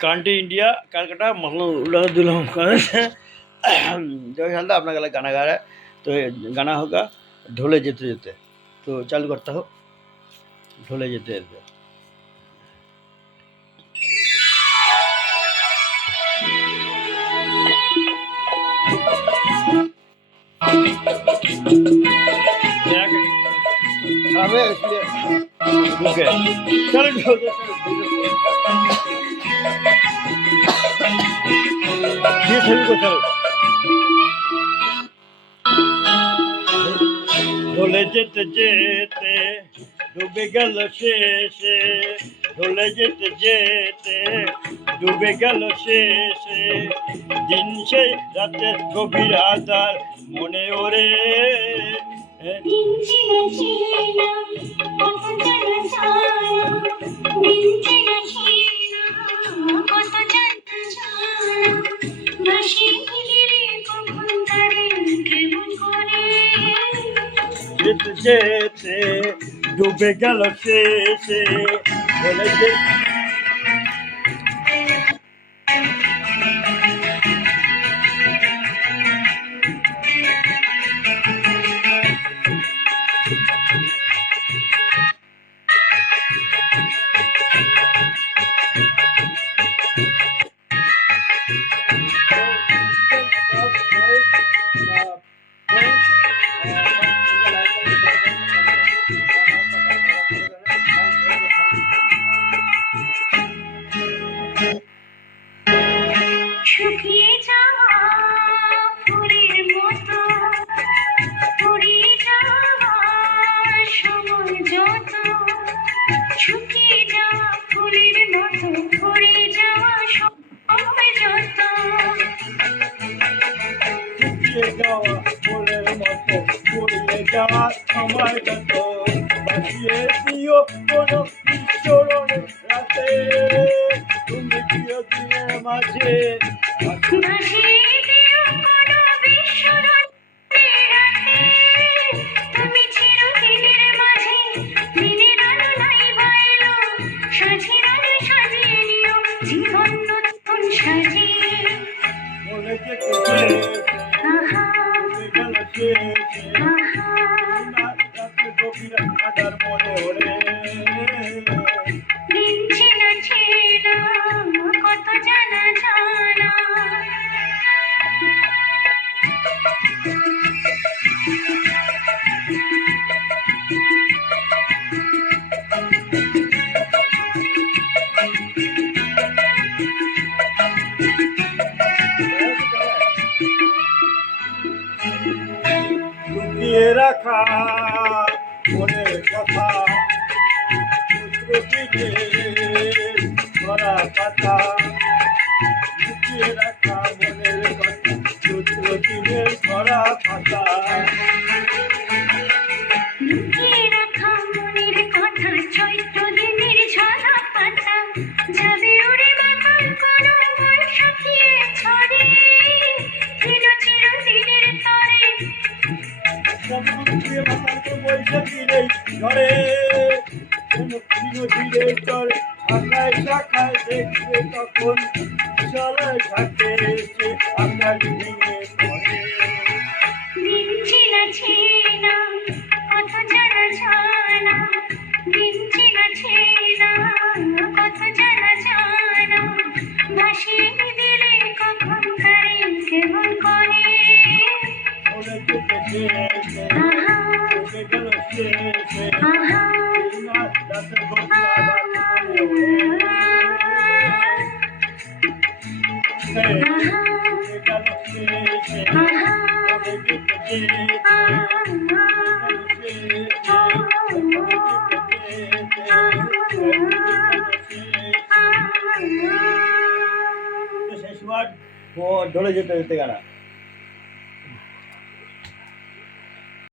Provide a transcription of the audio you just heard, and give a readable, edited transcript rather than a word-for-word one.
Kanti India Calcutta मतलब दुल्हन जो चलता अपना गला गाना गा रहा है। तो गाना होगा ढोले जेते जेते। तो चालू करता हो ढोले जेते जेते। खराब है इसलिए रुक गए। चलो ये सभी को चलो ढोले जेते जेते डूबे गल शेषे ढोले जेते जेते ডুবে গেল শেষে দিন সেই রাতে গভীর আধার মনে ওরে যেতে যেতে ডুবে গেল শেষে বলে যে শুকিয়ে যাওয়া ফুলের মতো ফুরিয়ে যাওয়া সময় যত শুকিয়ে যাওয়া ফুলের মতো ফুরিয়ে যাওয়া সময় যত শুকিয়ে যাওয়া ফুলের মতো ফুরিয়ে যাওয়া সময় যত বাঁচিয়ে দিও কোনো বিস্মরণে রাতে তুমি প্রিয় দিনের মাঝে বলে যেতে রাতে গভীর আধার মনে ওরে কত জানা জানা লুকিয়ে রাখা মনের কথা ধরা পাতা লুকিয়ে রাখা মনের কথা সূত্র দিনের ধরা পাতা লুকিয়ে রাখা মনের কথা চৈত্র দিনের ঝরা পাতা যাবে উড়ে বাতার কোনো বৈশাখীর ঝড়ে চিরদিনের তরে বৈশাখী নেই ঝড়ে চিরদিনের তরে শাখায় শাখায় দেখবে তখন বিশালায় ঘাটে এসে আকাশ ভেঙে পড়ে দিন চেনা চেনা কত জানা জানা দিন চেনা চেনা কত জানা জানা ভাসিয়ে দিলে কখন তারে কেমন করে বলে যেতে যেতে আহা ডুবে গেল শেষে আহা রাতের গভীর আধার মনে ওরে ডুবে গেল শেষে বলে যেতে যেতে শেষ বার ঢোলে যেতে যেতে গানা